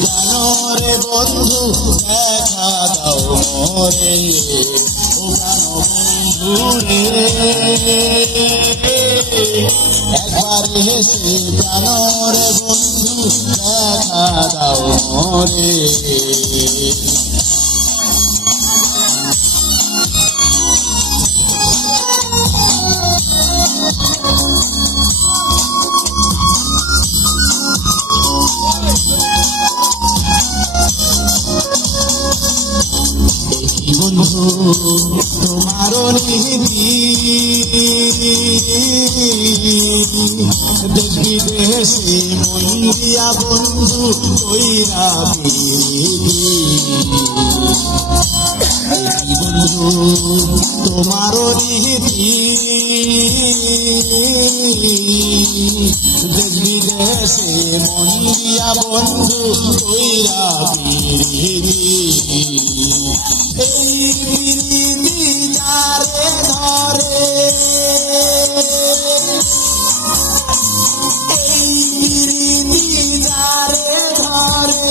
প্রাণরে বন্ধু দেখা দাও মোরে, ও প্রাণ বন্ধু রে। একবার এসে প্রাণরে বন্ধু দেখা দাও মোরে। বন্ধু তোমার নীতি দেশ বিদেশে মন্দিয়া বন্ধু কইরা প্রীতি। বন্ধু তোমার নীতি দেশ বিদেশে মন্দিয়া বন্ধু কইরা প্রীতি। এই প্রীতি যারে ধরে, এই প্রীতি যারে ধরে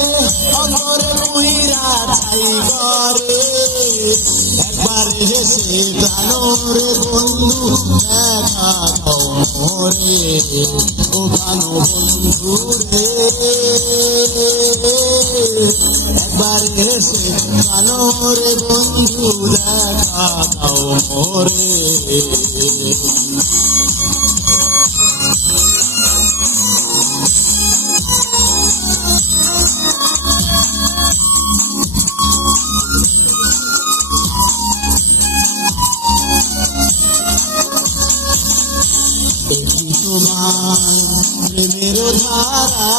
অমরে কইরা ছাই করে। একবার এসে প্রাণরে বন্ধু দেখা দাও মোরে, ও প্রাণ বন্ধু রে। একবার এসে প্রাণরে বন্ধু দেখা দাও মোরে। তোমার প্রেমের ধারা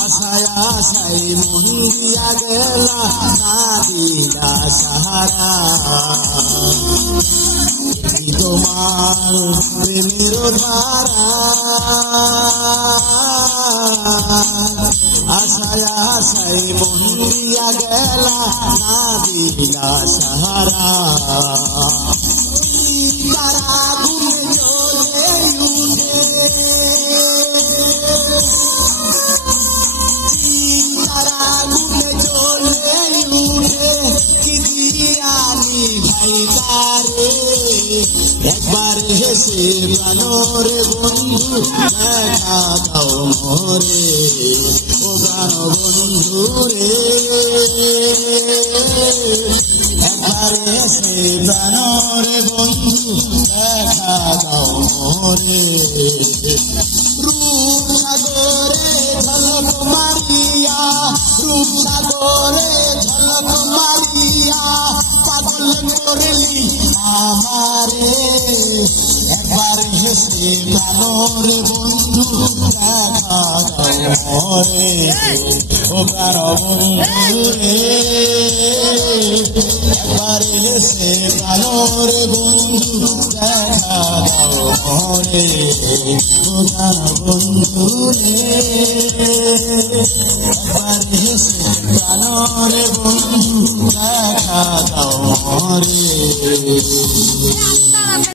আশায় আশায় মন দিয়া গেলা না দিলা সাহারা। তোমার প্রেমের ধারা আশায় আশায় মন দিয়া গেলা না দিলা সাহারা। তারা ঘুমে চলে উঠে, তারা ঘুমে চলে উঠে কি দিয়ানি ভাই তারে। একবার এসে প্রাণরে বন্ধু দেখা দাও মোরে, ও প্রাণ বন্ধু রে। একবার এসে প্রাণরে বন্ধু দেখা দাও মোরে। রূপ সাগরে ঝলক মারিয়া, রূপ সাগরে ঝলক মারিয়া পাগল করলি আমারে। একবার এসে প্রাণরে বন্ধু দেখা দাও মোরে, ও প্রাণ বন্ধু রে। একবার এসে প্রাণরে বন্ধু দেখা দাও মোরে, ও প্রাণ বন্ধু রে। একবার এসে প্রাণরে বন্ধু দেখা দাও মোরে।